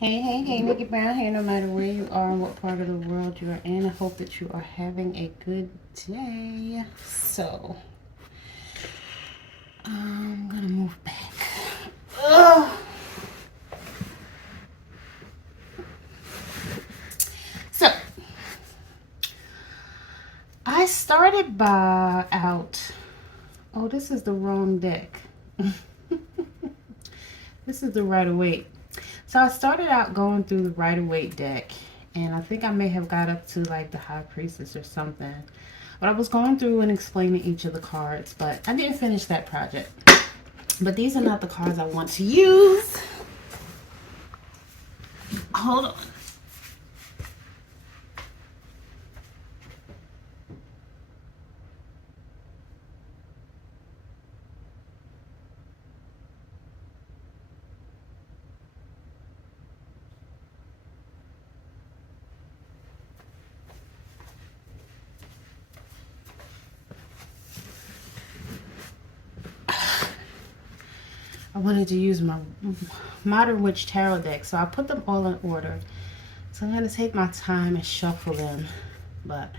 Hey, Nickie Brown here, no matter where you are and what part of the world you are in. I hope that you are having a good day. So, I'm gonna move back. Ugh. So, I started oh, this is the wrong deck. This is the Rider-Waite. So I started out going through the Rider-Waite deck, and I think I may have got up to like the High Priestess or something. But I was going through and explaining each of the cards, but I didn't finish that project. But these are not the cards I want to use. Hold on. I wanted to use my Modern Witch Tarot deck, so I put them all in order. So I'm going to take my time and shuffle them. But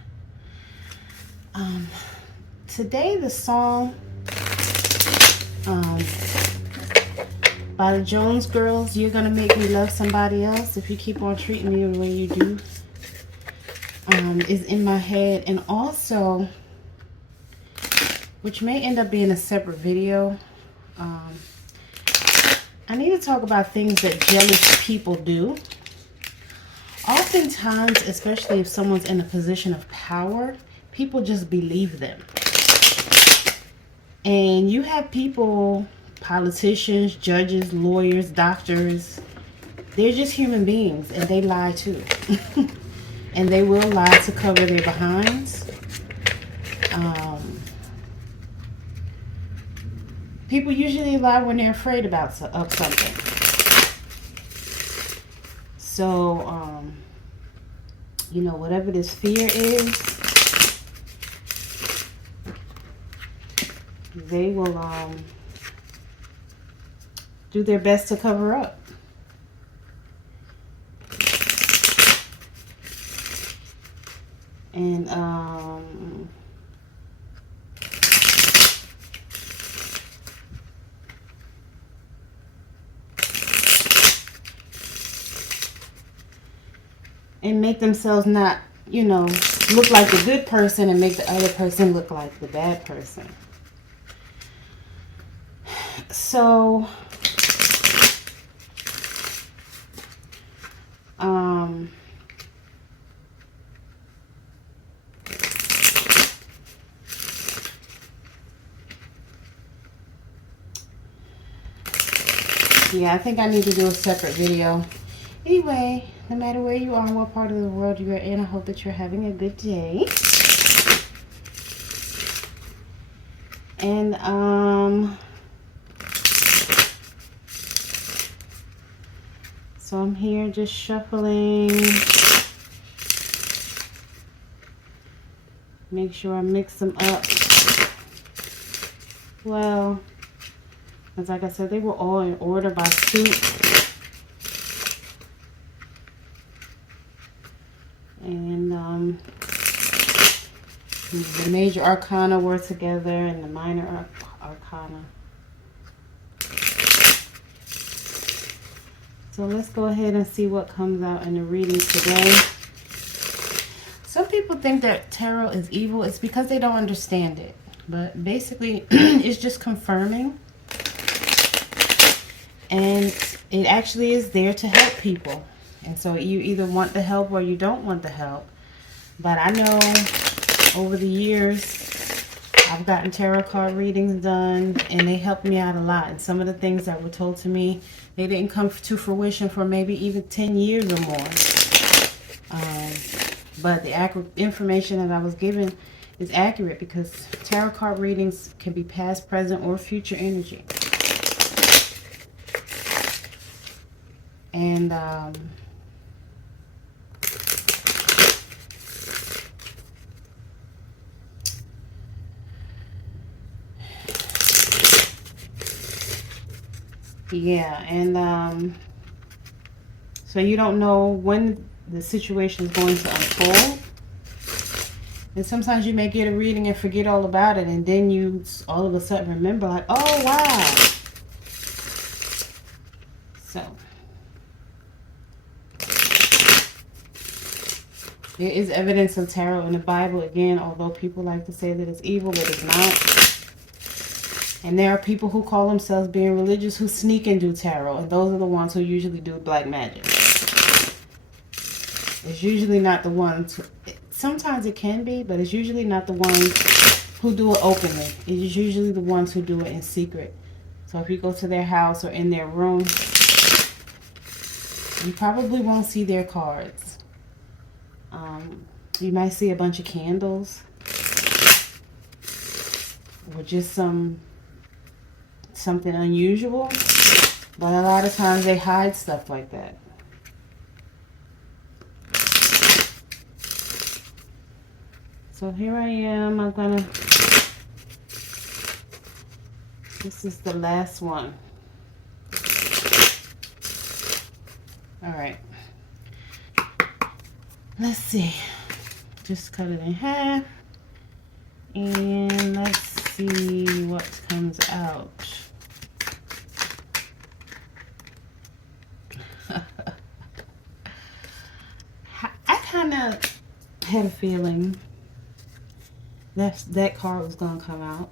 today the song by the Jones Girls, You're Gonna Make Me Love Somebody Else If You Keep On Treating Me the Way You Do, is in my head. And also, which may end up being a separate video, I need to talk about things that jealous people do. Oftentimes, especially if someone's in a position of power, people just believe them. And you have people, politicians, judges, lawyers, doctors, they're just human beings, and they lie too. And they will lie to cover their behinds. People usually lie when they're afraid of something. So, you know, whatever this fear is, they will do their best to cover up. And make themselves not, you know, look like the good person and make the other person look like the bad person. So, yeah, I think I need to do a separate video. Anyway, no matter where you are and what part of the world you are in, I hope that you're having a good day. And, so I'm here just shuffling. Make sure I mix them up well. Because like I said, they were all in order by suit. And the major arcana were together and the minor arcana. So let's go ahead and see what comes out in the reading today. Some people think that tarot is evil. It's because they don't understand it. But basically, it's just confirming. And it actually is there to help people. And so you either want the help or you don't want the help. But I know over the years, I've gotten tarot card readings done, and they helped me out a lot. And some of the things that were told to me, they didn't come to fruition for maybe even 10 years or more. But the accurate information that I was given is accurate, because tarot card readings can be past, present, or future energy. And yeah, and So you don't know when the situation is going to unfold. And sometimes you may get a reading and forget all about it, and then you all of a sudden remember, like, oh, wow. So there is evidence of tarot in the Bible. Again, although people like to say that it's evil, it is not. And there are people who call themselves being religious who sneak and do tarot. And those are the ones who usually do black magic. It's usually not the ones who, sometimes it can be, but it's usually not the ones who do it openly. It's usually the ones who do it in secret. So if you go to their house or in their room, you probably won't see their cards. You might see a bunch of candles or just something unusual, but a lot of times they hide stuff like that. So here I am. I'm gonna, this is the last one. All right. Let's see. Just cut it in half. And let's see what comes out. I kind of had a feeling that card was going to come out.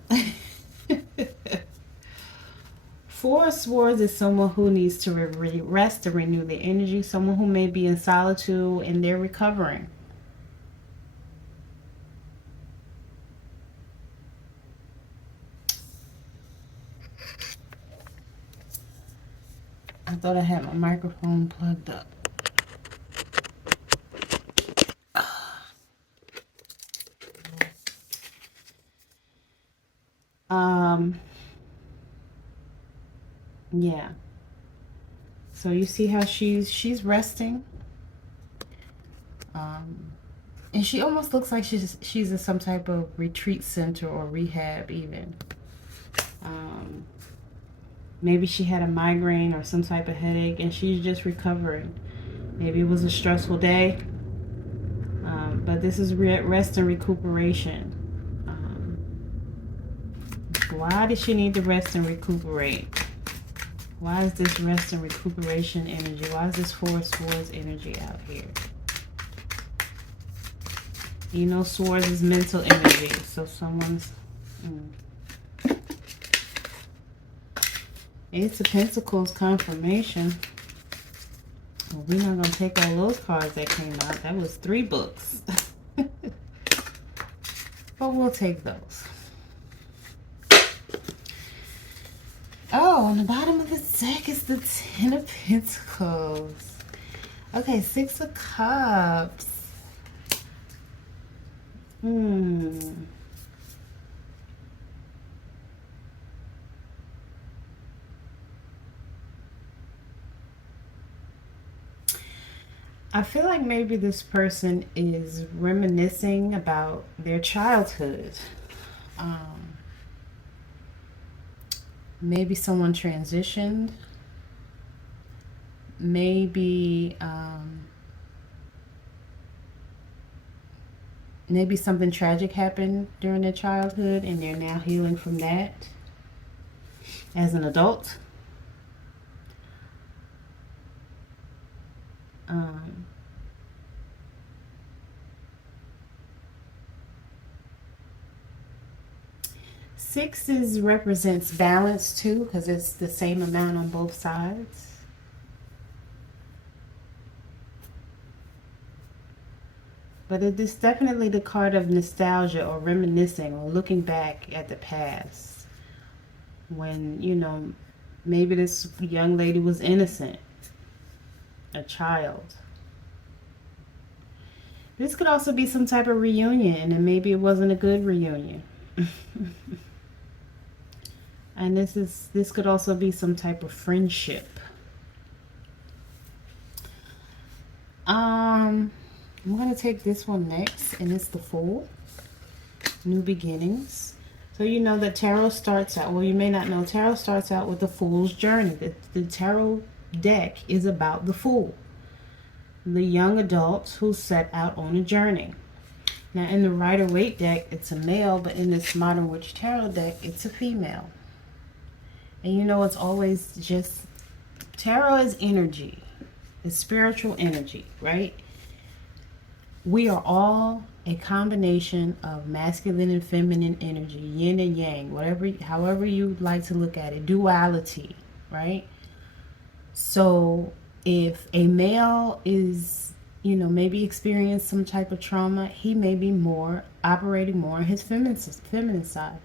Four of Swords is someone who needs to rest to renew their energy. Someone who may be in solitude and they're recovering. I thought I had my microphone plugged up. Yeah. So you see how she's resting. And she almost looks like she's in some type of retreat center or rehab even. Maybe she had a migraine or some type of headache and she's just recovering. Maybe it was a stressful day. But this is rest and recuperation. Why does she need to rest and recuperate? Why is this rest and recuperation energy? Why is this Four of Swords energy out here? You know, swords is mental energy. So someone's... Ace of Pentacles confirmation. Well, we're not going to take all those cards that came out. That was 3 books. But we'll take those. Oh, on the bottom of the deck is the Ten of Pentacles. Okay, 6 of Cups. I feel like maybe this person is reminiscing about their childhood. Maybe someone transitioned. Maybe maybe something tragic happened during their childhood and they're now healing from that as an adult. Sixes represents balance too, because it's the same amount on both sides. But it is definitely the card of nostalgia or reminiscing or looking back at the past. When, you know, maybe this young lady was innocent, a child. This could also be some type of reunion, and maybe it wasn't a good reunion. And this could also be some type of friendship. I'm going to take this one next, and it's the Fool. New beginnings. So you know that tarot starts out, well, you may not know, tarot starts out with the Fool's journey. The tarot deck is about the Fool. the young adults who set out on a journey. Now, in the Rider-Waite deck, it's a male, but in this Modern Witch Tarot deck, it's a female. And you know, it's always just, tarot is energy. It's spiritual energy, right? We are all a combination of masculine and feminine energy, yin and yang, whatever, however you like to look at it, duality, right? So if a male is, you know, maybe experienced some type of trauma, he may be more operating more on his feminine side.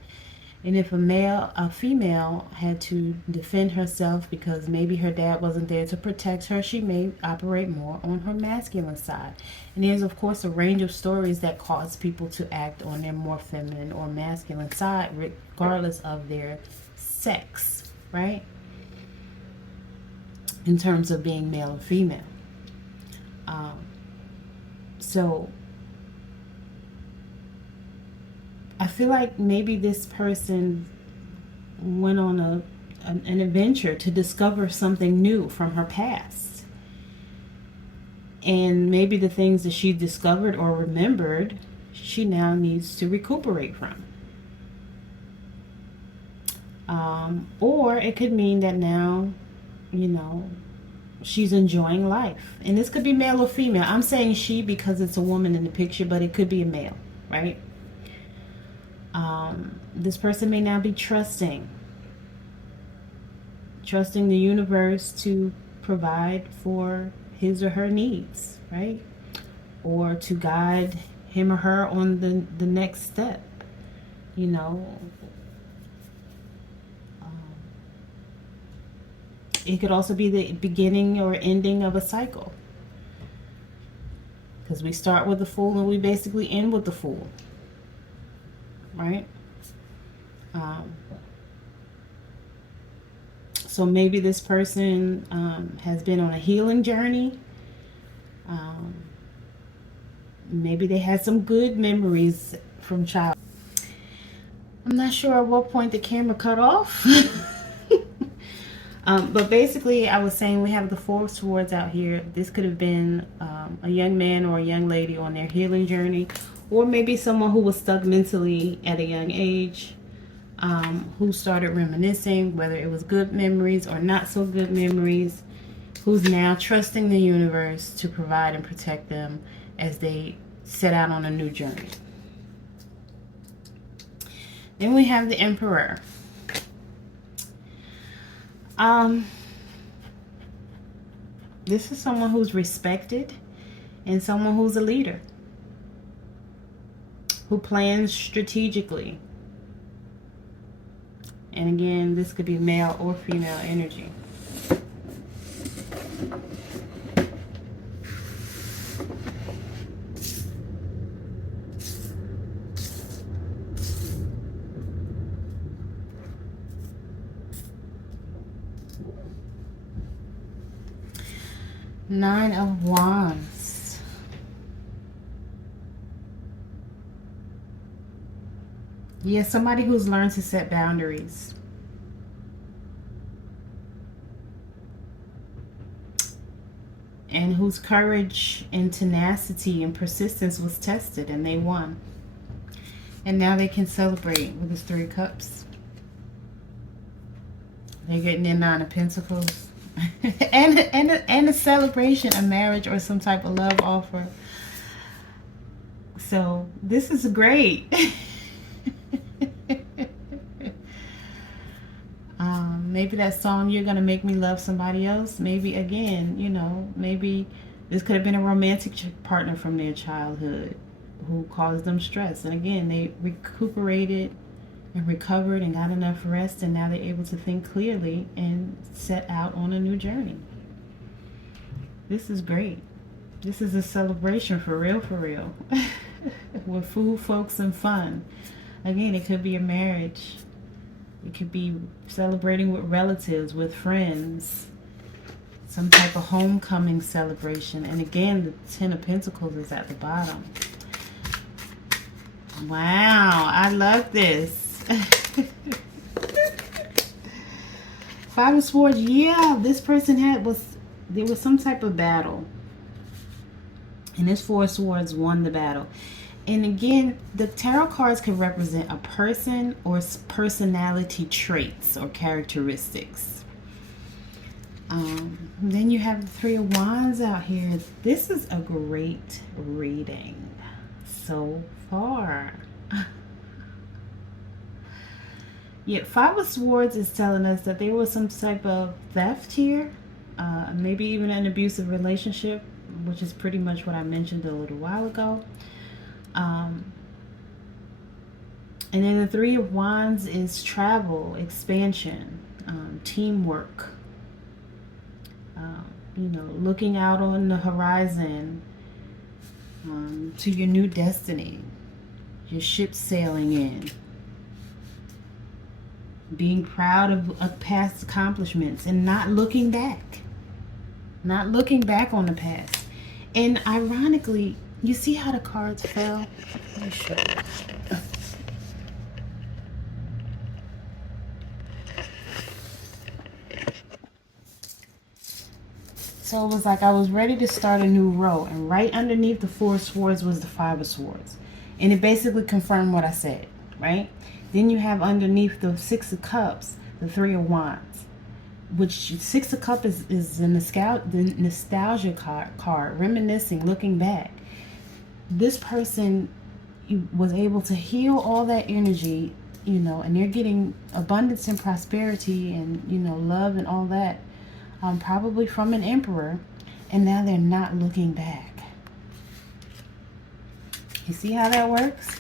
And if a female had to defend herself because maybe her dad wasn't there to protect her, she may operate more on her masculine side. And there's, of course, a range of stories that cause people to act on their more feminine or masculine side, regardless of their sex, right? In terms of being male or female. So I feel like maybe this person went on an adventure to discover something new from her past. And maybe the things that she discovered or remembered, she now needs to recuperate from. Or it could mean that now, you know, she's enjoying life. And this could be male or female. I'm saying she because it's a woman in the picture, but it could be a male, right? This person may now be trusting the universe to provide for his or her needs, right? Or to guide him or her on the next step, you know. It could also be the beginning or ending of a cycle, because we start with the Fool and we basically end with the Fool, right? So maybe this person has been on a healing journey. Maybe they had some good memories from childhood. I'm not sure at what point the camera cut off. But basically, I was saying we have the Four of Swords out here. This could have been a young man or a young lady on their healing journey, or maybe someone who was stuck mentally at a young age, who started reminiscing, whether it was good memories or not so good memories, who's now trusting the universe to provide and protect them as they set out on a new journey. Then we have the Emperor. This is someone who's respected and someone who's a leader, who plans strategically. And again, this could be male or female energy. Nine of Wands. Yeah, somebody who's learned to set boundaries. And whose courage and tenacity and persistence was tested and they won. And now they can celebrate with this Three Cups. They're getting their Nine of Pentacles. and a celebration, a marriage, or some type of love offer. So this is great. Maybe that song, You're Gonna Make Me Love Somebody Else. Maybe again, you know, maybe this could have been a romantic partner from their childhood who caused them stress. And again, they recuperated and recovered and got enough rest, and now they're able to think clearly and set out on a new journey. This is great. This is a celebration for real. With food, folks, and fun. Again, it could be a marriage. It could be celebrating with relatives, with friends. Some type of homecoming celebration. And again, the Ten of Pentacles is at the bottom. Wow, I love this. Five of Swords. Yeah, this person there was some type of battle. And this Four of Swords won the battle. And again, the tarot cards can represent a person or personality traits or characteristics. Then you have the Three of Wands out here. This is a great reading so far. Yet Five of Swords is telling us that there was some type of theft here, maybe even an abusive relationship, which is pretty much what I mentioned a little while ago. And then the Three of Wands is travel, expansion, teamwork, you know, looking out on the horizon to your new destiny, your ship sailing in. Being proud of past accomplishments and not looking back. Not looking back on the past. And ironically, you see how the cards fell? Let me show you. So it was like I was ready to start a new row. And right underneath the Four of Swords was the Five of Swords. And it basically confirmed what I said, right? Then you have underneath the Six of Cups, the Three of Wands, which Six of Cups is the nostalgia card, reminiscing, looking back. This person was able to heal all that energy, you know, and they're getting abundance and prosperity and, you know, love and all that, probably from an emperor, and now they're not looking back. You see how that works?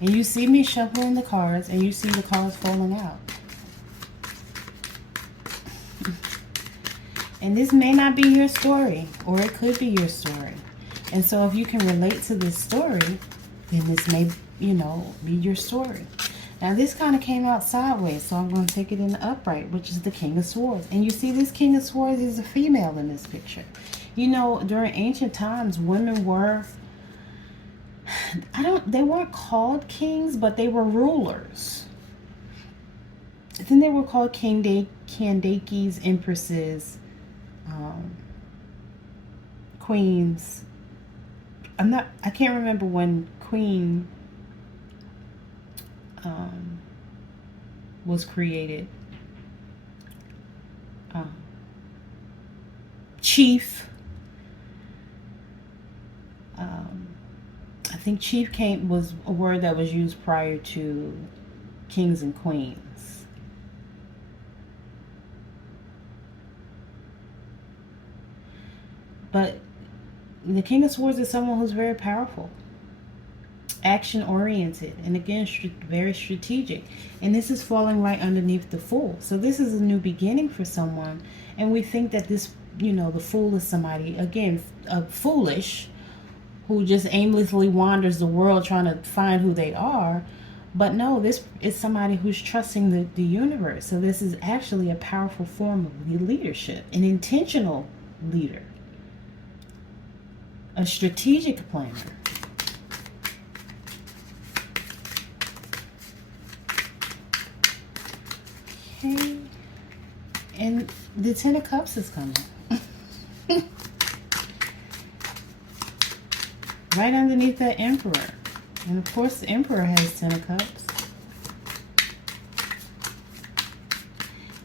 And you see me shuffling the cards, and you see the cards falling out. And this may not be your story, or it could be your story. And so if you can relate to this story, then this may, you know, be your story. Now this kind of came out sideways, so I'm going to take it in the upright, which is the King of Swords. And you see this King of Swords is a female in this picture. You know, during ancient times, women were... they weren't called kings, but they were rulers. Then they were called Kandakis, empresses, queens. I can't remember when queen was created. Chief. I think chief was a word that was used prior to kings and queens. But the King of Swords is someone who's very powerful, action-oriented, and again, very strategic. And this is falling right underneath the Fool. So this is a new beginning for someone. And we think that this, you know, the Fool is somebody, again, foolish, who just aimlessly wanders the world trying to find who they are. But no, this is somebody who's trusting the universe. So this is actually a powerful form of leadership, an intentional leader, a strategic planner. Okay. And the Ten of Cups is coming. Right underneath that Emperor. And of course the Emperor has Ten of Cups.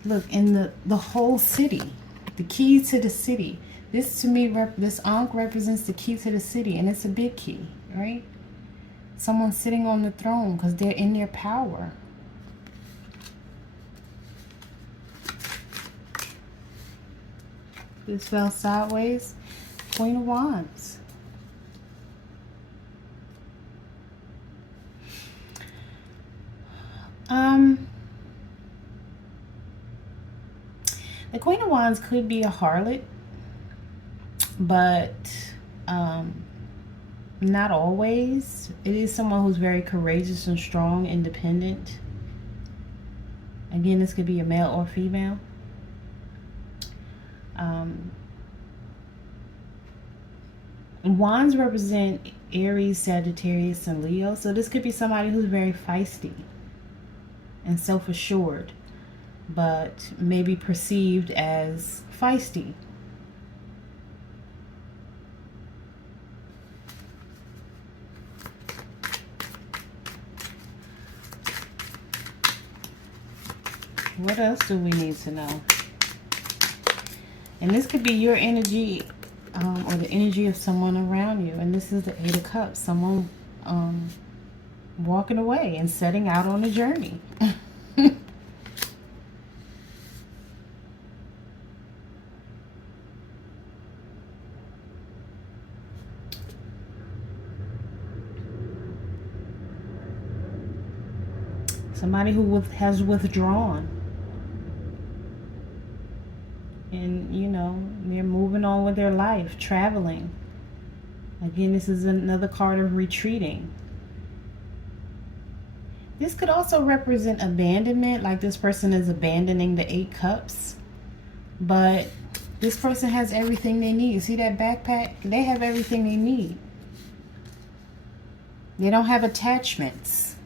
Look, in the whole city, the key to the city. This to me, this Ankh represents the key to the city, and it's a big key, right? Someone sitting on the throne because they're in their power. This fell sideways. Queen of Wands. The Queen of Wands could be a harlot, but not always. It is someone who's very courageous and strong, independent. Again, this could be a male or female. Wands represent Aries, Sagittarius, and Leo. So this could be somebody who's very feisty and self-assured, but maybe perceived as feisty. What else do we need to know? And this could be your energy, or the energy of someone around you. And this is the Eight of Cups. Someone walking away and setting out on a journey. Somebody who has withdrawn. And, you know, they're moving on with their life, traveling. Again, this is another card of retreating. This could also represent abandonment, like this person is abandoning the Eight Cups. But this person has everything they need. See that backpack? They have everything they need. They don't have attachments.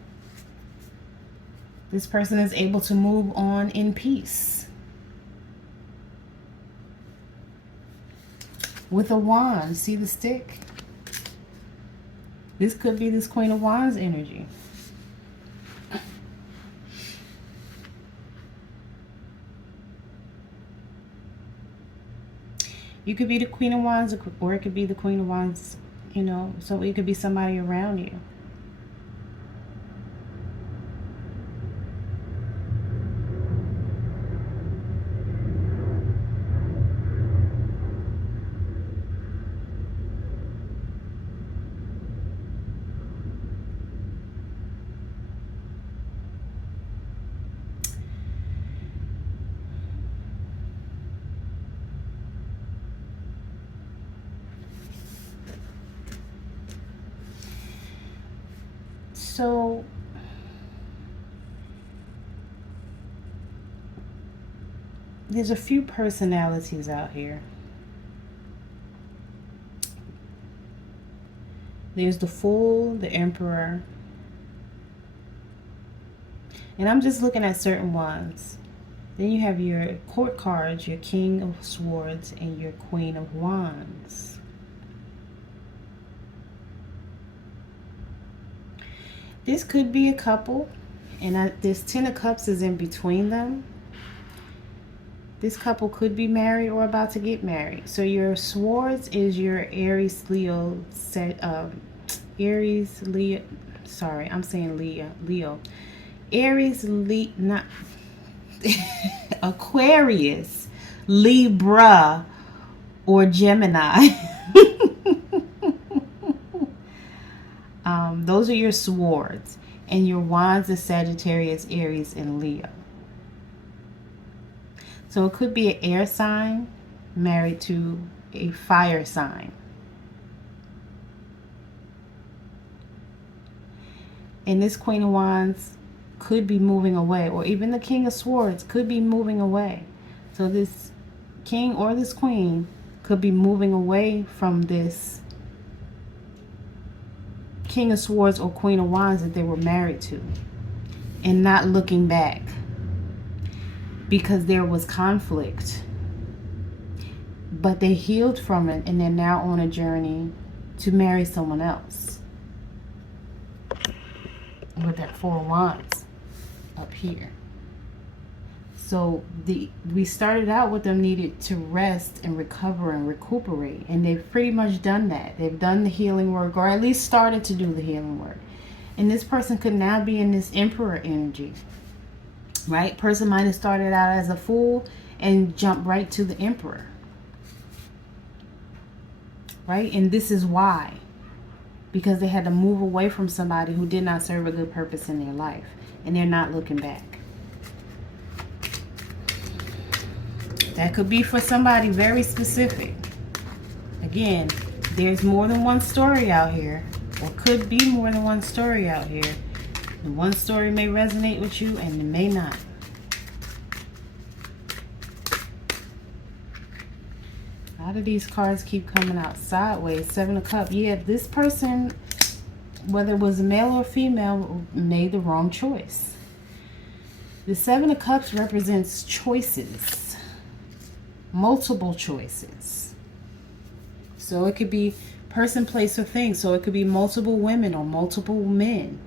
This person is able to move on in peace. With a wand, see the stick? This could be this Queen of Wands energy. You could be the Queen of Wands, or it could be the Queen of Wands, you know, so it could be somebody around you. So there's a few personalities out here. There's the Fool, the Emperor. And I'm just looking at certain ones. Then you have your court cards, your King of Swords, and your Queen of Wands. This could be a couple, and this Ten of Cups is in between them. This couple could be married or about to get married. So your Swords is your Aries, Leo, Aries, Leo. Sorry, I'm saying Leo. Aries, not Aquarius, Libra, or Gemini. Those are your Swords. And your Wands is Sagittarius, Aries, and Leo. So it could be an air sign married to a fire sign. And this Queen of Wands could be moving away, or even the King of Swords could be moving away. So this king or this queen could be moving away from this King of Swords or Queen of Wands that they were married to, and not looking back because there was conflict. But they healed from it, and they're now on a journey to marry someone else. With that Four of Wands up here. So we started out with them needed to rest and recover and recuperate. And they've pretty much done that. They've done the healing work, or at least started to do the healing work. And this person could now be in this Emperor energy. Right? Person might have started out as a Fool and jumped right to the Emperor. Right? And this is why. Because they had to move away from somebody who did not serve a good purpose in their life. And they're not looking back. That could be for somebody very specific. Again, there's more than one story out here. Or could be more than one story out here. The one story may resonate with you and it may not. A lot of these cards keep coming out sideways. Seven of Cups. Yeah, this person, whether it was male or female, made the wrong choice. The Seven of Cups represents choices. Multiple choices. So it could be person, place, or thing. So it could be multiple women or multiple men.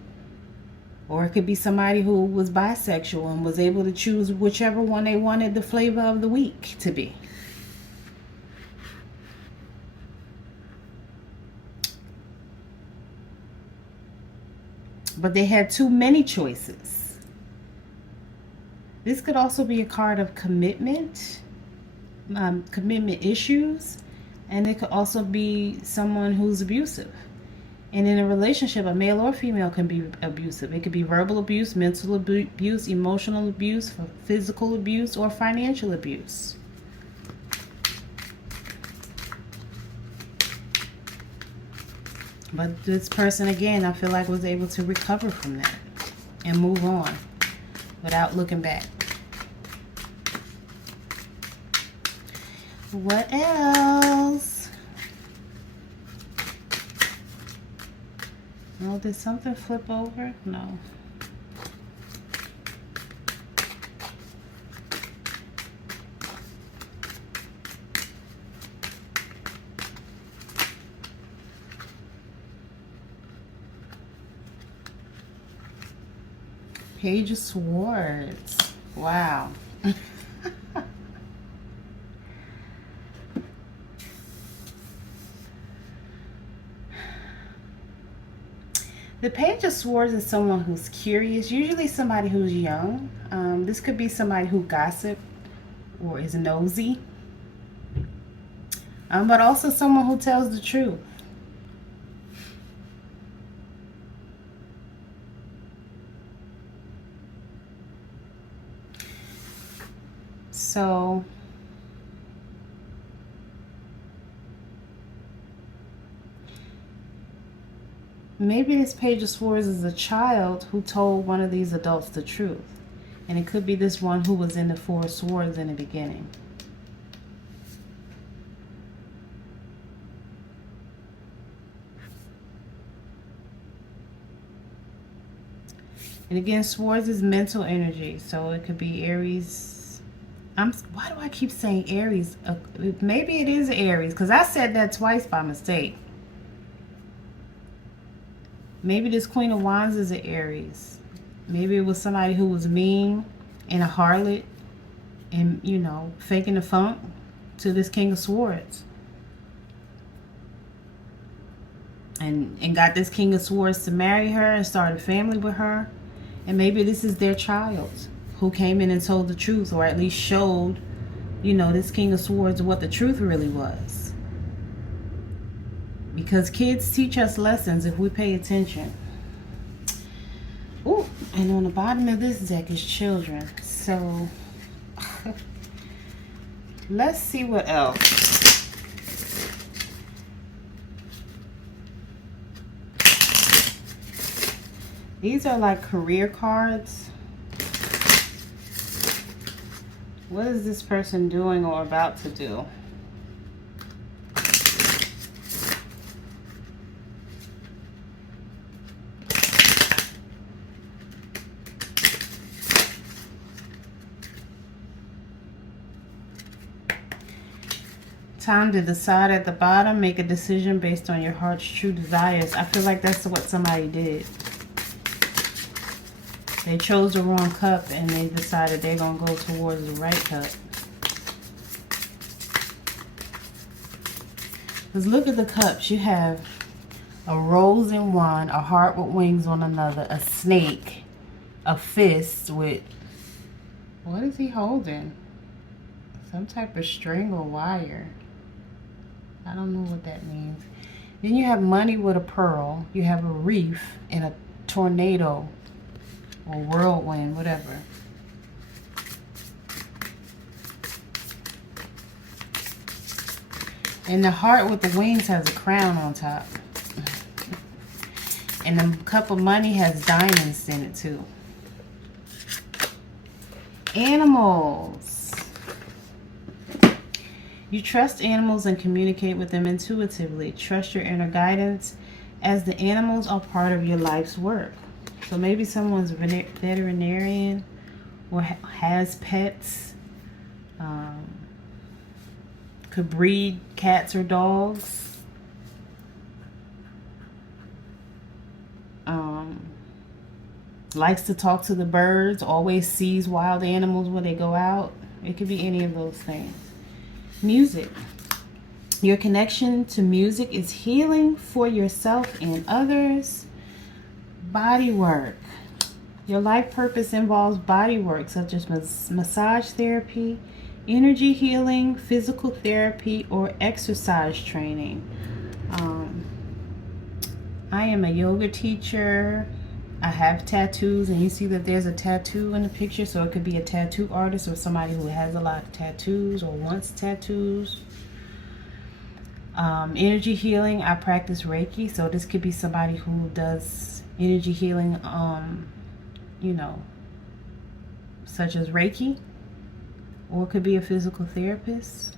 Or it could be somebody who was bisexual and was able to choose whichever one they wanted the flavor of the week to be. But they had too many choices. This could also be a card of commitment, commitment issues, and it could also be someone who's abusive. And in a relationship, a male or female can be abusive. It could be verbal abuse, mental abuse, emotional abuse, physical abuse, or financial abuse. But this person, again, I feel like was able to recover from that and move on without looking back. What else? Oh, did something flip over? No. Page of Swords. Wow. The Page of Swords is someone who's curious, usually somebody who's young. This could be somebody who gossip or is nosy, but also someone who tells the truth. So maybe this Page of Swords is a child who told one of these adults the truth. And it could be this one who was in the Four of Swords in the beginning. And again, Swords is mental energy. So it could be Aries. Why do I keep saying Aries? Maybe it is Aries, because I said that twice by mistake. Maybe this Queen of Wands is an Aries. Maybe it was somebody who was mean and a harlot and, you know, faking the funk to this King of Swords. And got this King of Swords to marry her and start a family with her. And maybe this is their child who came in and told the truth, or at least showed, you know, this King of Swords what the truth really was. Because kids teach us lessons if we pay attention. Ooh, and on the bottom of this deck is children. So, let's see what else. These are like career cards. What is this person doing or about to do? Time to decide at the bottom. Make a decision based on your heart's true desires. I feel like that's what somebody did. They chose the wrong cup and they decided they're going to go towards the right cup. Because look at the cups. You have a rose in one, a heart with wings on another, a snake, a fist with... What is he holding? Some type of string or wire. I don't know what that means. Then you have money with a pearl. You have a reef and a tornado. Or whirlwind, whatever. And the heart with the wings has a crown on top. And the cup of money has diamonds in it too. Animals. You trust animals and communicate with them intuitively. Trust your inner guidance, as the animals are part of your life's work. So maybe someone's veterinarian or has pets. Could breed cats or dogs. likes to talk to the birds, always sees wild animals when they go out. It could be any of those things. Music. Your connection to music is healing for yourself and others. Body work. Your life purpose involves body work such as massage therapy, energy healing, physical therapy, or exercise training. I am a yoga teacher. I have tattoos, and you see that there's a tattoo in the picture, so it could be a tattoo artist or somebody who has a lot of tattoos or wants tattoos. Energy healing, I practice Reiki, so this could be somebody who does energy healing, you know, such as Reiki, or it could be a physical therapist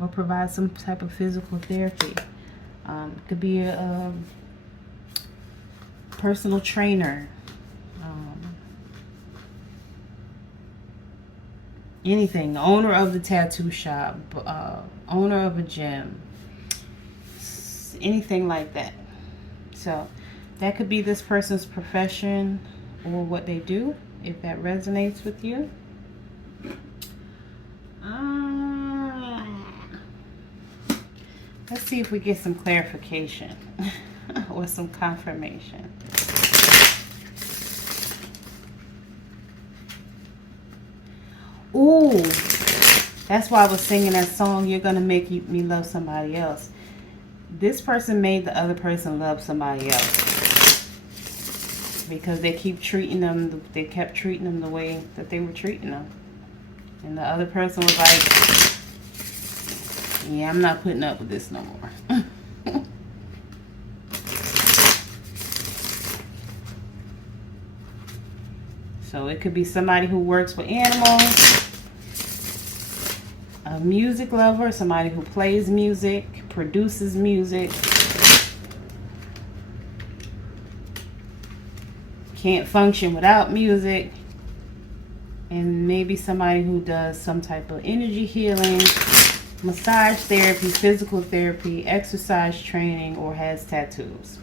or provide some type of physical therapy. It could be a personal trainer, anything, owner of the tattoo shop, owner of a gym, anything like that. So that could be this person's profession or what they do, if that resonates with you. Let's see if we get some clarification or some confirmation. Ooh, that's why I was singing that song, You're Gonna Make Me Love Somebody Else. This person made the other person love somebody else because they kept treating them the way that they were treating them. And the other person was like, yeah, I'm not putting up with this no more. So it could be somebody who works with animals, a music lover, somebody who plays music, produces music, can't function without music, and maybe somebody who does some type of energy healing, massage therapy, physical therapy, exercise training, or has tattoos.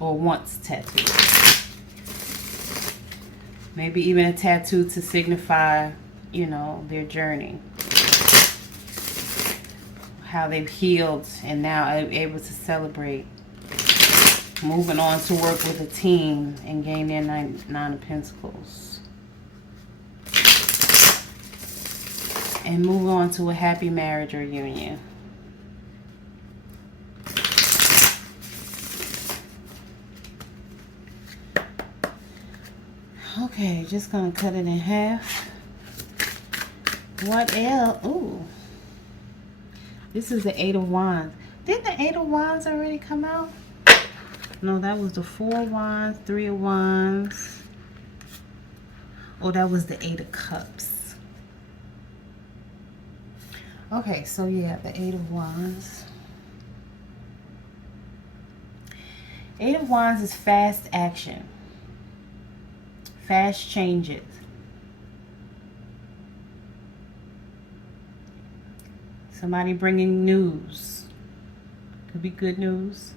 Or wants tattoos. Maybe even a tattoo to signify, you know, their journey. How they've healed and now are able to celebrate. Moving on to work with a team and gain their nine of Pentacles. And move on to a happy marriage or union. Okay, just gonna cut it in half. What else? Ooh. This is the Eight of Wands. Didn't the Eight of Wands already come out? No, that was the Four of Wands, Three of Wands. Oh, that was the Eight of Cups. Okay, so yeah, the Eight of Wands. Eight of Wands is fast action. Fast changes. Somebody bringing news. Could be good news.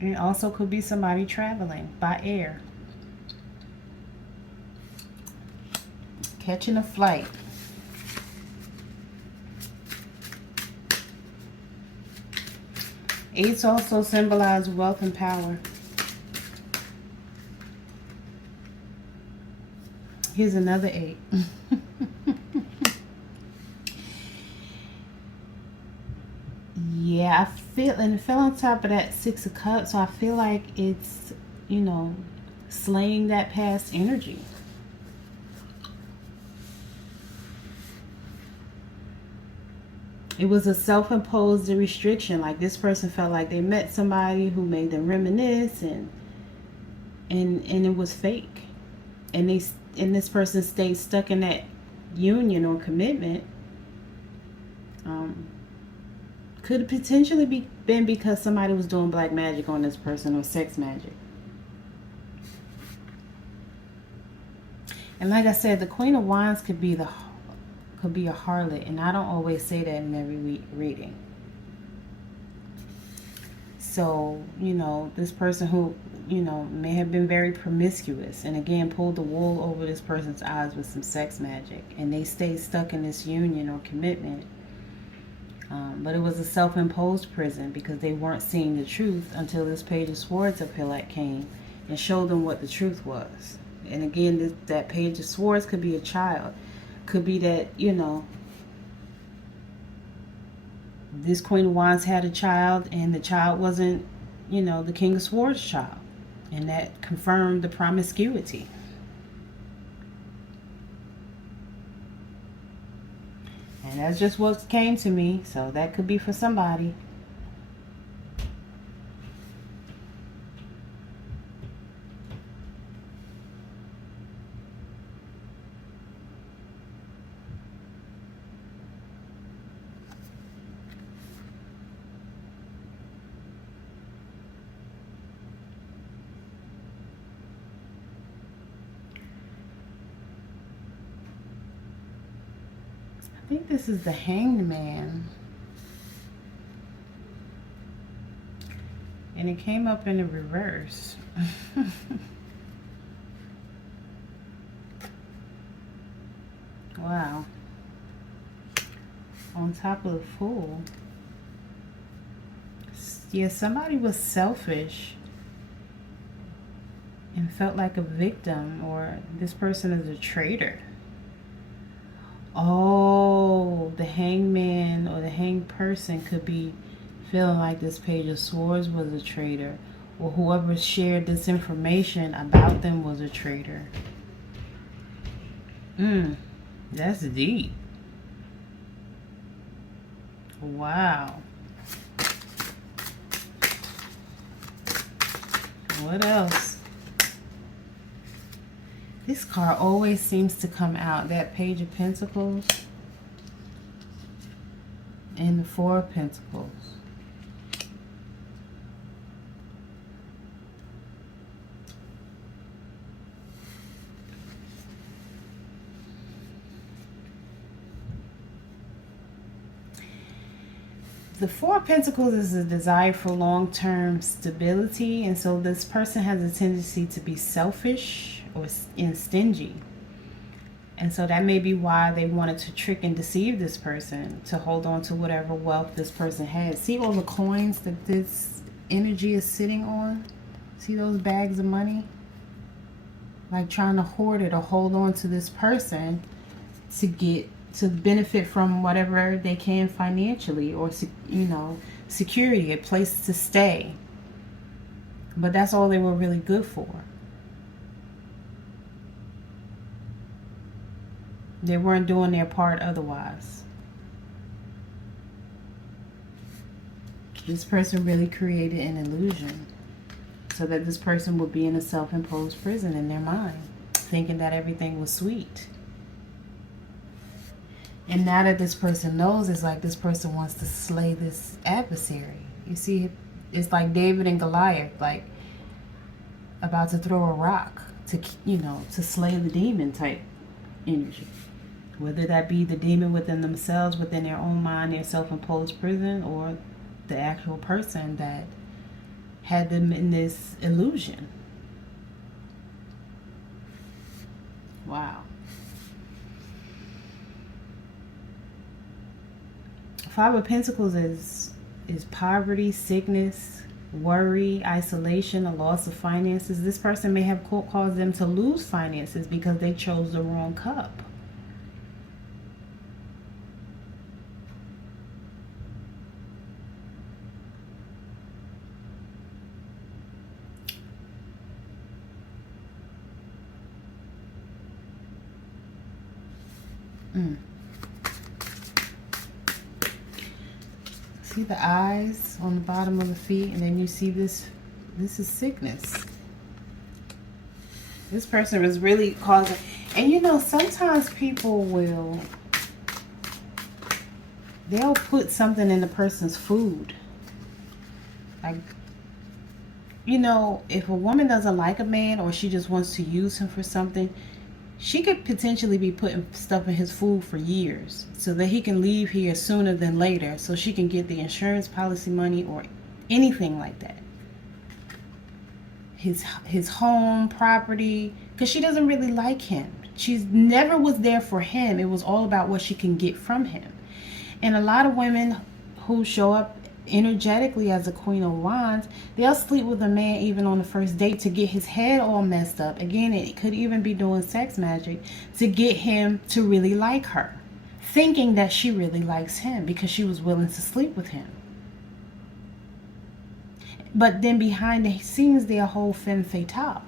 It also could be somebody traveling by air. Catching a flight. Eights also symbolize wealth and power. Here's another 8. Yeah, I feel, and it fell on top of that 6 of Cups, so I feel like it's, you know, slaying that past energy. It was a self-imposed restriction. Like this person felt like they met somebody who made them reminisce, and it was fake. And this person stayed stuck in that union or commitment. Could have potentially been because somebody was doing black magic on this person or sex magic. And like I said, the Queen of Wands could be a harlot, and I don't always say that in every reading. So, you know, this person who, you know, may have been very promiscuous and again pulled the wool over this person's eyes with some sex magic, and they stayed stuck in this union or commitment. But it was a self-imposed prison because they weren't seeing the truth until this Page of Swords up here came and showed them what the truth was. And again, that Page of Swords could be a child. Could be that, you know, this Queen of Wands had a child and the child wasn't, you know, the King of Swords child. And that confirmed the promiscuity. And that's just what came to me. So that could be for somebody. I think this is the Hanged Man. And it came up in the reverse. Wow. On top of the Fool. Yeah, somebody was selfish and felt like a victim, or this person is a traitor. Oh, the hangman or the hanged person could be feeling like this Page of Swords was a traitor, or whoever shared this information about them was a traitor. That's deep. Wow. What else? This card always seems to come out. That Page of Pentacles and the Four of Pentacles. The Four of Pentacles is a desire for long-term stability, and so this person has a tendency to be selfish or stingy. And so that may be why they wanted to trick and deceive this person to hold on to whatever wealth this person has. See all the coins that this energy is sitting on? See those bags of money? Like trying to hoard it or hold on to this person to benefit from whatever they can financially, or, you know, security, a place to stay. But that's all they were really good for. They weren't doing their part otherwise. This person really created an illusion so that this person would be in a self-imposed prison in their mind, thinking that everything was sweet. And now that this person knows, it's like this person wants to slay this adversary. You see, it's like David and Goliath, like about to throw a rock to, you know, to slay the demon type energy. Whether that be the demon within themselves, within their own mind, their self-imposed prison, or the actual person that had them in this illusion. Wow. Five of Pentacles is poverty, sickness, worry, isolation, a loss of finances. This person may have caused them to lose finances because they chose the wrong cup. See the eyes on the bottom of the feet, and then you see this is sickness. This person was really causing, and you know, sometimes people they'll put something in the person's food. Like, you know, if a woman doesn't like a man, or she just wants to use him for something, she could potentially be putting stuff in his food for years so that he can leave here sooner than later, so she can get the insurance policy money or anything like that. His home, property, because she doesn't really like him. She never was there for him. It was all about what she can get from him. And a lot of women who show up energetically as a Queen of Wands, they'll sleep with a man even on the first date to get his head all messed up. Again, it could even be doing sex magic to get him to really like her, thinking that she really likes him because she was willing to sleep with him. But then behind the scenes, they're a whole femme fatale.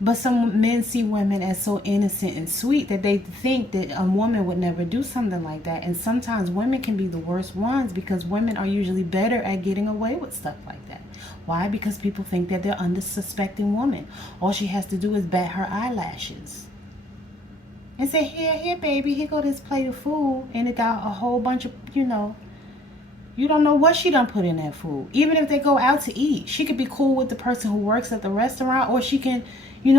But some men see women as so innocent and sweet that they think that a woman would never do something like that. And sometimes women can be the worst ones because women are usually better at getting away with stuff like that. Why? Because people think that they're unsuspecting woman. All she has to do is bat her eyelashes and say, here, baby, here go this plate of food. And it got a whole bunch of, you don't know what she done put in that food. Even if they go out to eat, she could be cool with the person who works at the restaurant, or she can,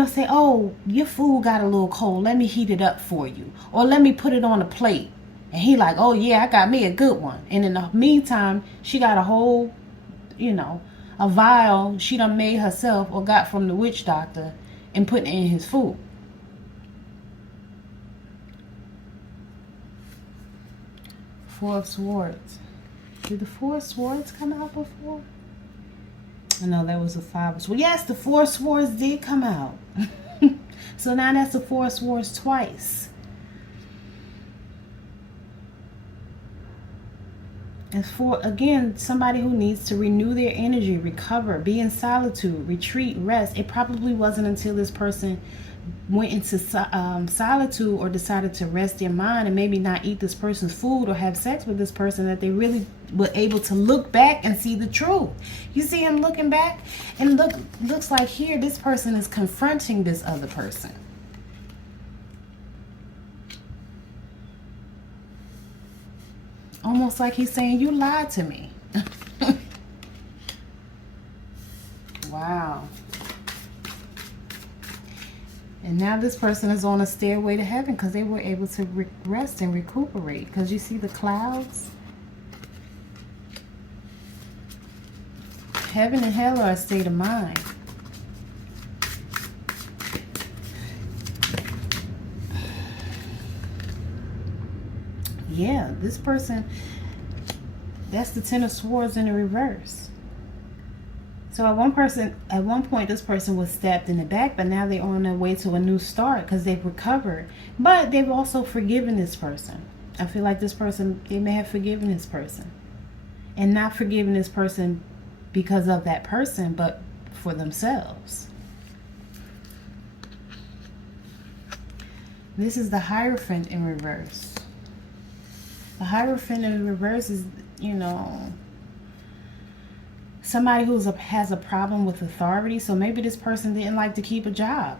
say, oh, your food got a little cold. Let me heat it up for you. Or let me put it on a plate. And he like, oh, yeah, I got me a good one. And in the meantime, she got a whole, a vial she done made herself or got from the witch doctor and put it in his food. Four of Swords. Did the Four of Swords come out before? No, that was the Five of Swords. Yes, the Four of Swords did come out. So now that's the Four of Swords twice. And for, again, somebody who needs to renew their energy, recover, be in solitude, retreat, rest. It probably wasn't until this person went into solitude or decided to rest their mind and maybe not eat this person's food or have sex with this person that they really were able to look back and see the truth. You see him looking back, and looks like here this person is confronting this other person. Almost like he's saying, you lied to me. Wow. And now this person is on a stairway to heaven because they were able to rest and recuperate. Because you see the clouds? Heaven and hell are a state of mind. Yeah, this person, that's the Ten of Swords in the reverse. So at one point, this person was stabbed in the back, but now they're on their way to a new start because they've recovered. But they've also forgiven this person. I feel like this person, they may have forgiven this person. And not forgiven this person because of that person, but for themselves. This is the Hierophant in reverse. The Hierophant in reverse is, somebody who has a problem with authority. So maybe this person didn't like to keep a job.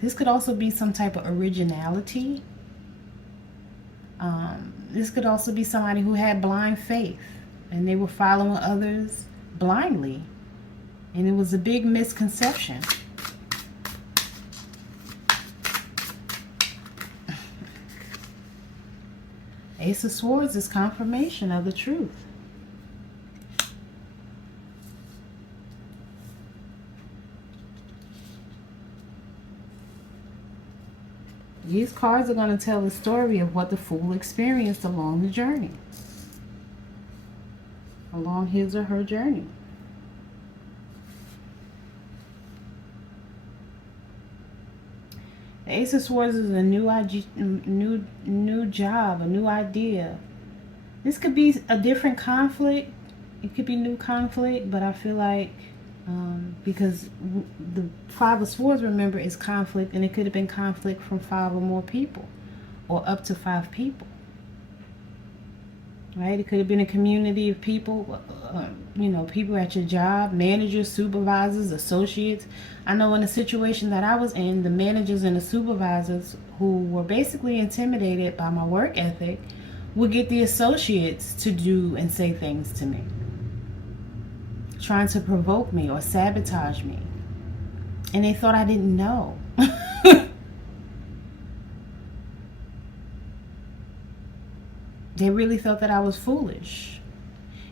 This could also be some type of originality. This could also be somebody who had blind faith and they were following others blindly. And it was a big misconception. Ace of Swords is confirmation of the truth. These cards are going to tell the story of what the Fool experienced along the journey. Along his or her journey. The Ace of Swords is a new job, a new idea. This could be a different conflict. It could be new conflict, but I feel like because the Five of Swords, remember, is conflict, and it could have been conflict from 5 or more people, or up to 5 people. Right? It could have been a community of people, people at your job, managers, supervisors, associates. I know in the situation that I was in, the managers and the supervisors who were basically intimidated by my work ethic would get the associates to do and say things to me, trying to provoke me or sabotage me. And they thought I didn't know. They really thought that I was foolish.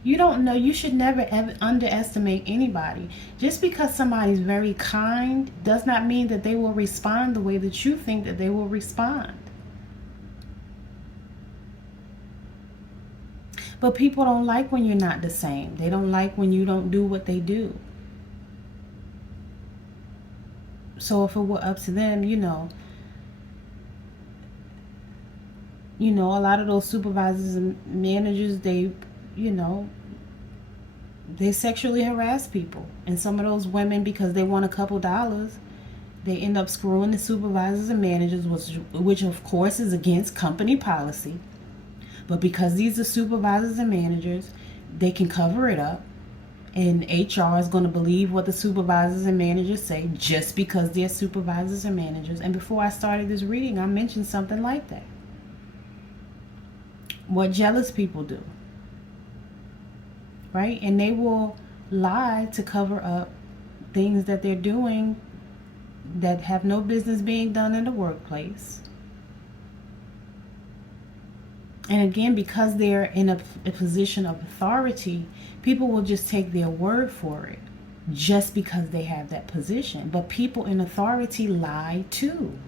You don't know. You should never ever underestimate anybody. Just because somebody's very kind does not mean that they will respond the way that you think that they will respond. But people don't like when you're not the same. They don't like when you don't do what they do. So if it were up to them, a lot of those supervisors and managers, they sexually harass people. And some of those women, because they want a couple dollars, they end up screwing the supervisors and managers, which of course is against company policy. But because these are supervisors and managers, they can cover it up. And HR is going to believe what the supervisors and managers say just because they're supervisors and managers. And before I started this reading, I mentioned something like that. What jealous people do. Right? And they will lie to cover up things that they're doing that have no business being done in the workplace. And again, because they're in a position of authority, people will just take their word for it just because they have that position. But people in authority lie too.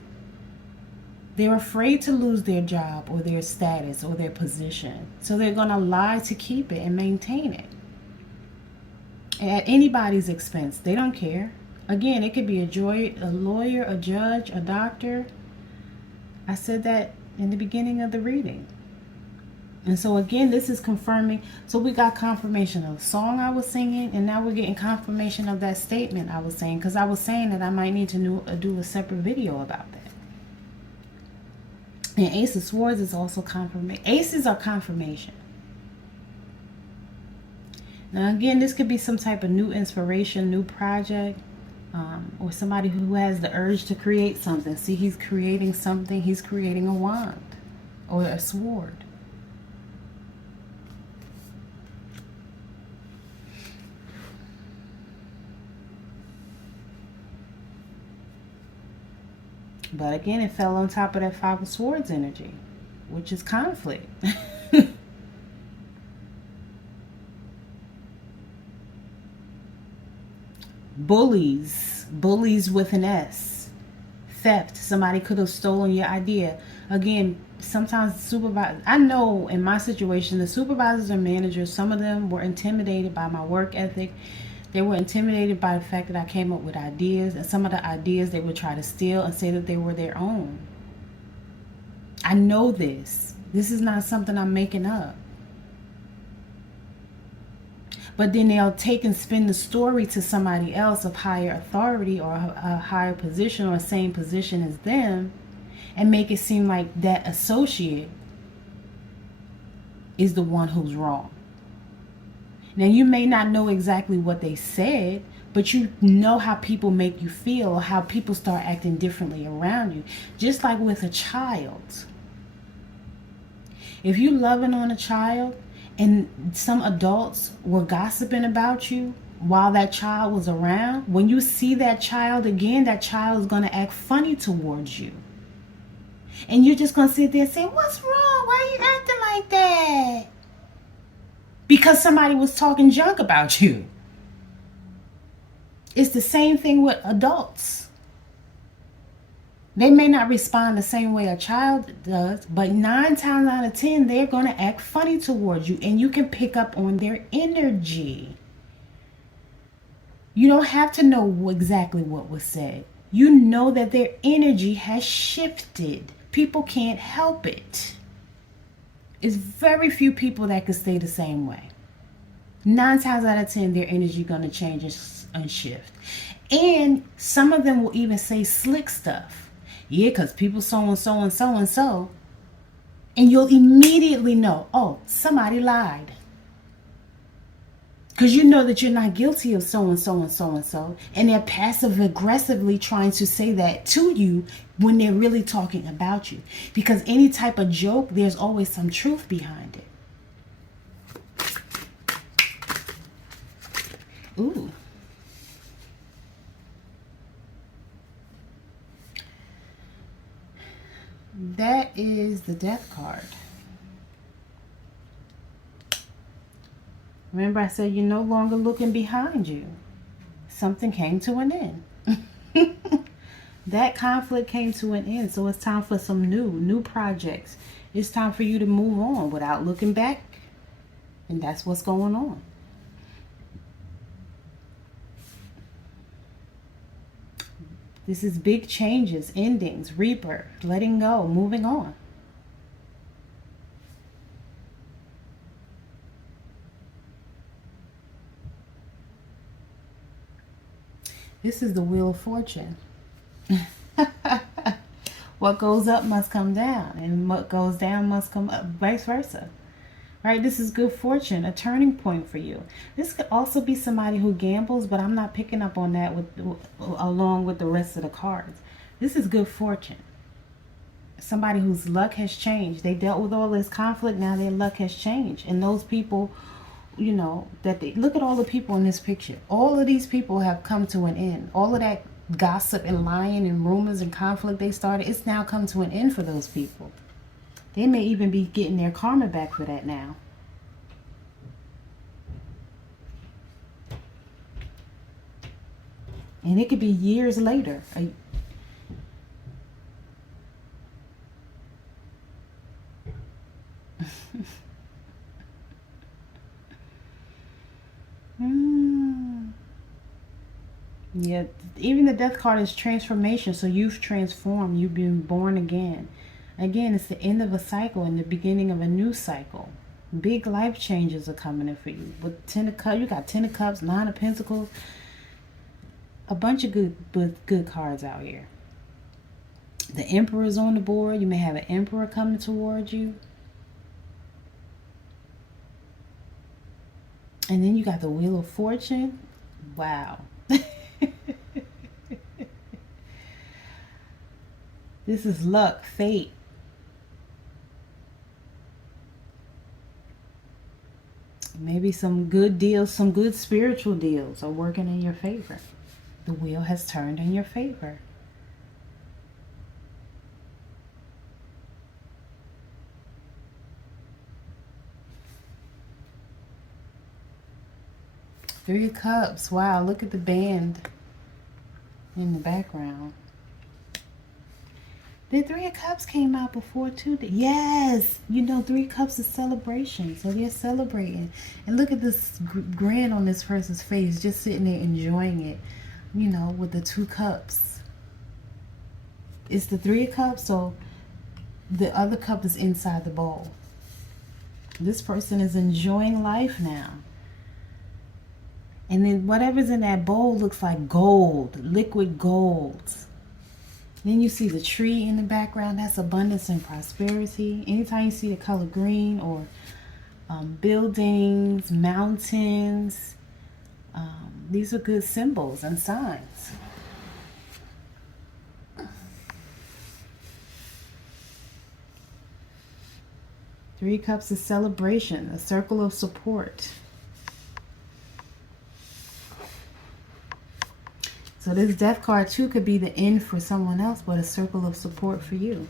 They're afraid to lose their job or their status or their position. So they're going to lie to keep it and maintain it. At anybody's expense. They don't care. Again, it could be a lawyer, a judge, a doctor. I said that in the beginning of the reading. And so again, this is confirming. So we got confirmation of the song I was singing, and now we're getting confirmation of that statement I was saying, because I was saying that I might need to do a separate video about that. And Ace of Swords is also confirmation. Aces are confirmation. Now again, this could be some type of new inspiration, new project, or somebody who has the urge to create something. See, he's creating something. He's creating a wand or a sword. But again, it fell on top of that Five of Swords energy, which is conflict. Bullies with an S. Theft. Somebody could have stolen your idea. Again, sometimes supervisors, I know in my situation, the supervisors and managers, some of them were intimidated by my work ethic. They were intimidated by the fact that I came up with ideas, and some of the ideas they would try to steal and say that they were their own. I know this. This is not something I'm making up. But then they'll take and spin the story to somebody else of higher authority or a higher position or same position as them, and make it seem like that associate is the one who's wrong. Now, you may not know exactly what they said, but you know how people make you feel, or how people start acting differently around you. Just like with a child. If you're loving on a child and some adults were gossiping about you while that child was around, when you see that child again, that child is going to act funny towards you. And you're just going to sit there and say, "What's wrong? Why are you acting like that?" Because somebody was talking junk about you. It's the same thing with adults. They may not respond the same way a child does, but 9 times out of 10, they're going to act funny towards you, and you can pick up on their energy. You don't have to know exactly what was said. You know that their energy has shifted. People can't help it. It's very few people that can stay the same way. 9 times out of 10, their energy going to change and shift. And some of them will even say slick stuff. Yeah, because people so and so and so and so. And you'll immediately know, oh, somebody lied. Because you know that you're not guilty of so and so and so and so. And they're passive aggressively trying to say that to you when they're really talking about you. Because any type of joke, there's always some truth behind it. Ooh. That is the Death card. Remember I said you're no longer looking behind you. Something came to an end. That conflict came to an end. So it's time for some new projects. It's time for you to move on without looking back. And that's what's going on. This is big changes, endings, rebirth, letting go, moving on. This is the Wheel of Fortune. What goes up must come down, and what goes down must come up, vice versa. Right? This is good fortune, a turning point for you. This could also be somebody who gambles, but I'm not picking up on that along with the rest of the cards. This is good fortune. Somebody whose luck has changed. They dealt with all this conflict, now their luck has changed. And those people, you know, look at all the people in this picture. All of these people have come to an end. All of that gossip and lying and rumors and conflict they started, it's now come to an end for those people. They may even be getting their karma back for that now. And it could be years later. Yeah, even the death card is transformation. So you've transformed. You've been born again. Again, it's the end of a cycle and the beginning of a new cycle. Big life changes are coming in for you. With 10 of Cups, you got 10 of Cups, 9 of Pentacles. A bunch of good cards out here. The Emperor is on the board. You may have an Emperor coming towards you. And then you got the Wheel of Fortune. Wow. This is luck, fate. Maybe some good deals, some good spiritual deals are working in your favor. The wheel has turned in your favor. Three of Cups. Wow, look at the band in the background. The Three of Cups came out before too. Yes, you know, Three of Cups is celebration. So they're celebrating. And look at this grin on this person's face, just sitting there enjoying it, you know, with the 2 cups. It's the Three of Cups, so the other cup is inside the bowl. This person is enjoying life now. And then whatever's in that bowl looks like gold, liquid gold. Then you see the tree in the background. That's abundance and prosperity. Anytime you see the color green or buildings, mountains, these are good symbols and signs. Three Cups is celebration, a circle of support. So this death card too could be the end for someone else, but a circle of support for you.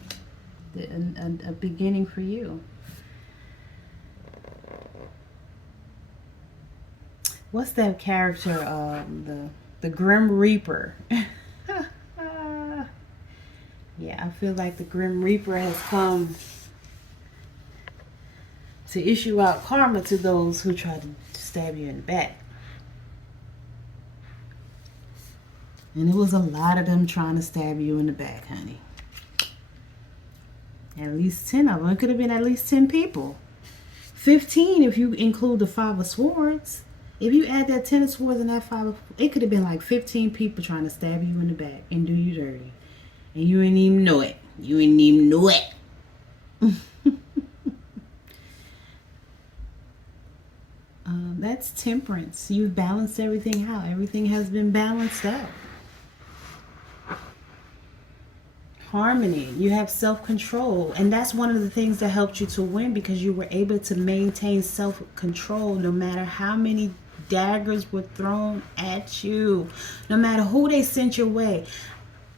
A beginning for you. What's that character? The Grim Reaper. Yeah, I feel like the Grim Reaper has come to issue out karma to those who try to stab you in the back. And it was a lot of them trying to stab you in the back, honey. At least 10 of them. It could have been at least 10 people. 15 if you include the 5 of Swords. If you add that 10 of Swords and that 5 of... It could have been like 15 people trying to stab you in the back and do you dirty. And you didn't even know it. You didn't even know it. That's Temperance. You've balanced everything out. Everything has been balanced out. Harmony. You have self-control, and that's one of the things that helped you to win, because you were able to maintain self-control no matter how many daggers were thrown at you, no matter who they sent your way.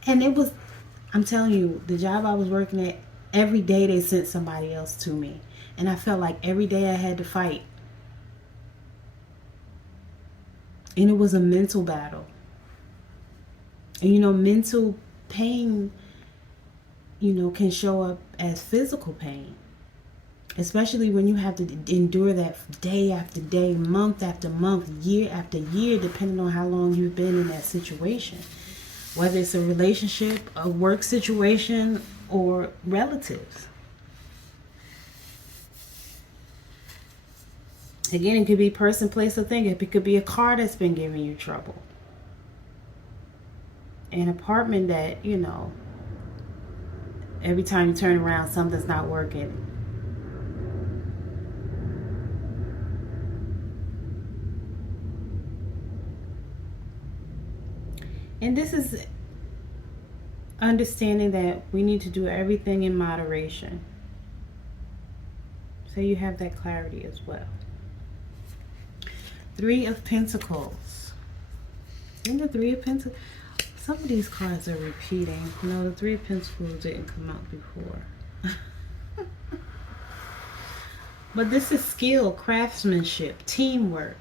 And it was, I'm telling you, the job I was working at, every day they sent somebody else to me, and I felt like every day I had to fight. And it was a mental battle. And, you know, mental pain, you know, can show up as physical pain. Especially when you have to endure that day after day, month after month, year after year, depending on how long you've been in that situation. Whether it's a relationship, a work situation, or relatives. Again, it could be person, place, or thing. It could be a car that's been giving you trouble. An apartment that, you know, every time you turn around, something's not working. And this is understanding that we need to do everything in moderation. So you have that clarity as well. 3 of Pentacles. And the 3 of Pentacles. Some of these cards are repeating. No, the 3 of Pentacles didn't come out before. But this is skill, craftsmanship, teamwork.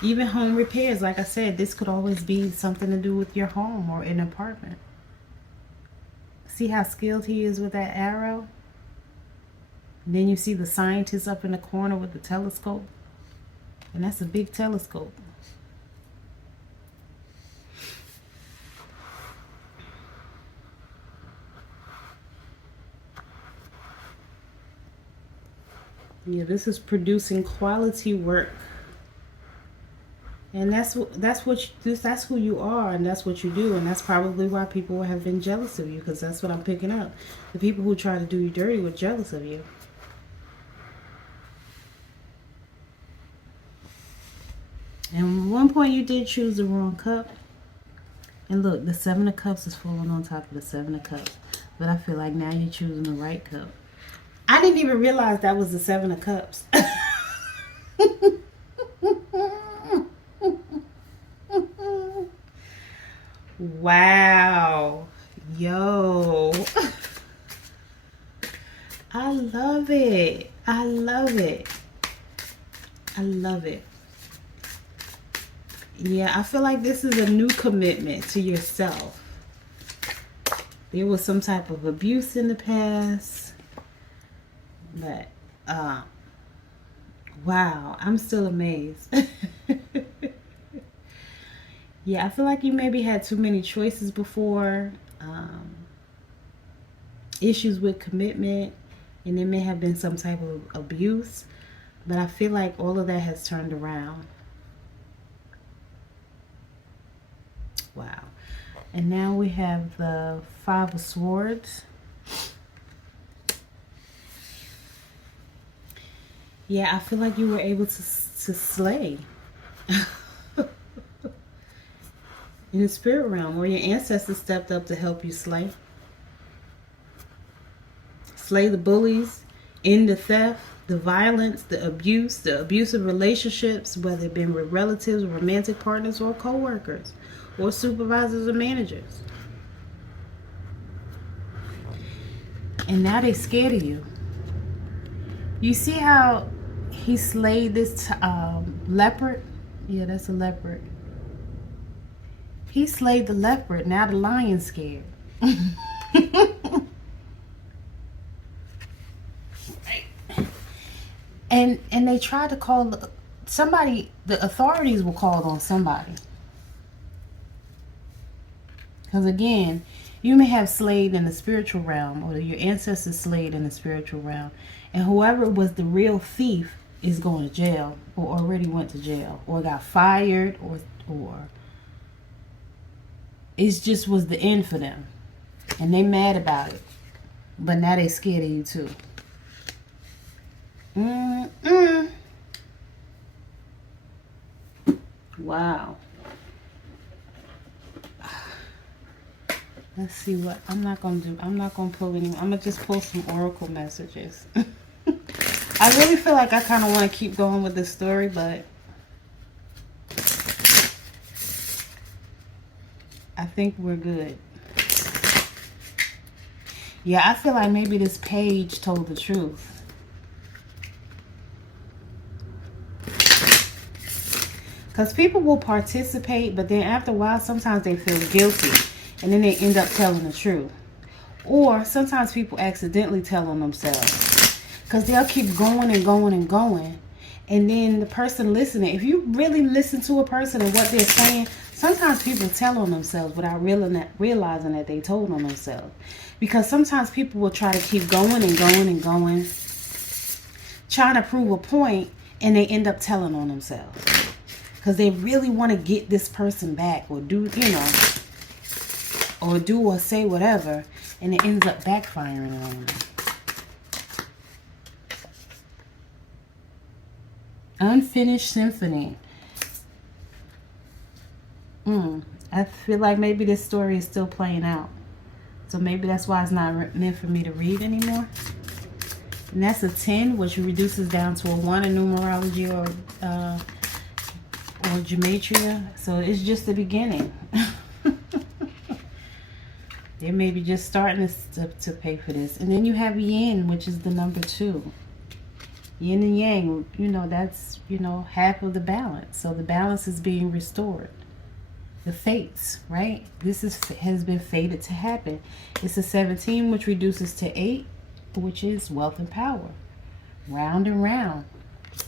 Even home repairs. Like I said, this could always be something to do with your home or an apartment. See how skilled he is with that arrow? And then you see the scientist up in the corner with the telescope. And that's a big telescope. Yeah, this is producing quality work. And that's who you are, and that's what you do, and that's probably why people have been jealous of you, because that's what I'm picking up. The people who try to do you dirty were jealous of you. And at one point you did choose the wrong cup. And look, the 7 of Cups is falling on top of the 7 of Cups. But I feel like now you're choosing the right cup. I didn't even realize that was the 7 of Cups. Wow. Yo. I love it. I love it. I love it. Yeah, I feel like this is a new commitment to yourself. There was some type of abuse in the past. But, wow, I'm still amazed. Yeah, I feel like you maybe had too many choices before. Issues with commitment. And there may have been some type of abuse. But I feel like all of that has turned around. Wow. And now we have the 5 of Swords. Yeah, I feel like you were able to slay. In the spirit realm, where your ancestors stepped up to help you slay. Slay the bullies, end the theft, the violence, the abusive relationships, whether it been with relatives, romantic partners, or co-workers, or supervisors or managers. And now they're scared of you. You see how he slayed this leopard? Yeah, that's a leopard. He slayed the leopard. Now the lion's scared. And they tried to call somebody. The authorities were called on somebody. Because again, you may have slayed in the spiritual realm, or your ancestors slayed in the spiritual realm, and whoever was the real thief is going to jail, or already went to jail, or got fired, or it just was the end for them, and they mad about it. But now they scared of you too. Wow. Let's see what I'm not gonna do. I'm not gonna pull any. I'm gonna just pull some oracle messages. I really feel like I kind of want to keep going with this story, but I think we're good. Yeah, I feel like maybe this page told the truth. Because people will participate, but then after a while, sometimes they feel guilty. And then they end up telling the truth. Or sometimes people accidentally tell on themselves. Because they'll keep going and going and going. And then the person listening, if you really listen to a person and what they're saying, sometimes people tell on themselves without realizing that they told on themselves. Because sometimes people will try to keep going and going and going, trying to prove a point, and they end up telling on themselves. Because they really want to get this person back, or do, or do or say whatever, and it ends up backfiring on them. Unfinished symphony. I feel like maybe this story is still playing out. So maybe that's why it's not meant for me to read anymore. And that's a 10, which reduces down to a 1 in numerology or gematria. So it's just the beginning. They may be just starting to pay for this. And then you have yin, which is the number 2. Yin and yang, that's, half of the balance. So the balance is being restored. The fates, right? This has been fated to happen. It's a 17, which reduces to 8, which is wealth and power. Round and round.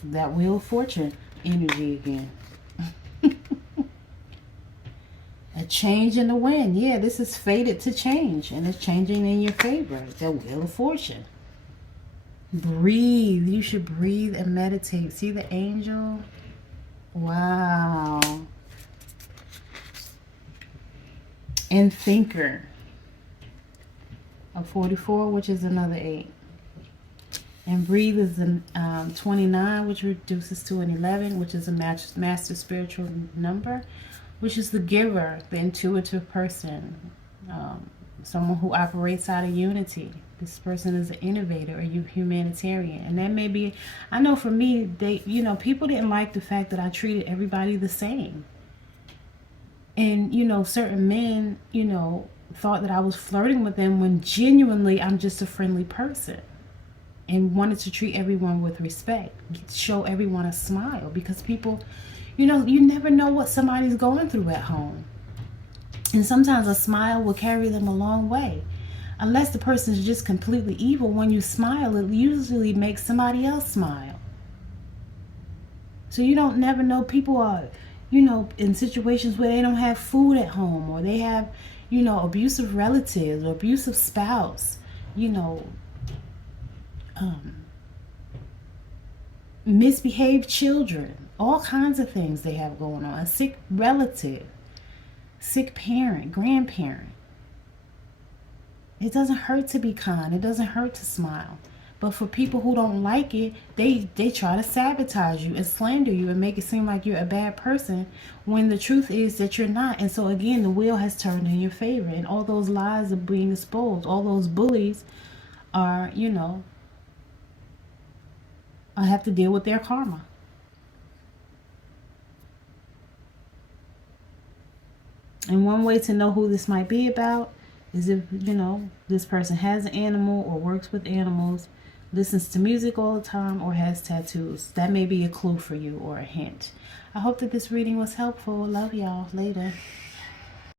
That Wheel of Fortune energy again. A change in the wind. Yeah, this is fated to change. And it's changing in your favor. The Wheel of Fortune. Breathe. You should breathe and meditate. See the angel? Wow. And thinker. A 44, which is another 8. And breathe is a 29, which reduces to an 11, which is a master spiritual number, which is the giver, the intuitive person, someone who operates out of unity. This person is an innovator, a humanitarian. And that may be, I know for me, people didn't like the fact that I treated everybody the same. And, certain men, thought that I was flirting with them when genuinely I'm just a friendly person. And wanted to treat everyone with respect. Show everyone a smile. Because people, you never know what somebody's going through at home. And sometimes a smile will carry them a long way. Unless the person is just completely evil, when you smile, it usually makes somebody else smile. So you don't never know. People are, in situations where they don't have food at home, or they have, abusive relatives or abusive spouse, misbehaved children, all kinds of things they have going on. A sick relative, sick parent, grandparent. It doesn't hurt to be kind. It doesn't hurt to smile. But for people who don't like it, they try to sabotage you and slander you and make it seem like you're a bad person, when the truth is that you're not. And so again, the wheel has turned in your favor, and all those lies are being exposed. All those bullies are, I have to deal with their karma. And one way to know who this might be about is if, this person has an animal or works with animals, listens to music all the time, or has tattoos. That may be a clue for you or a hint. I hope that this reading was helpful. Love y'all. Later.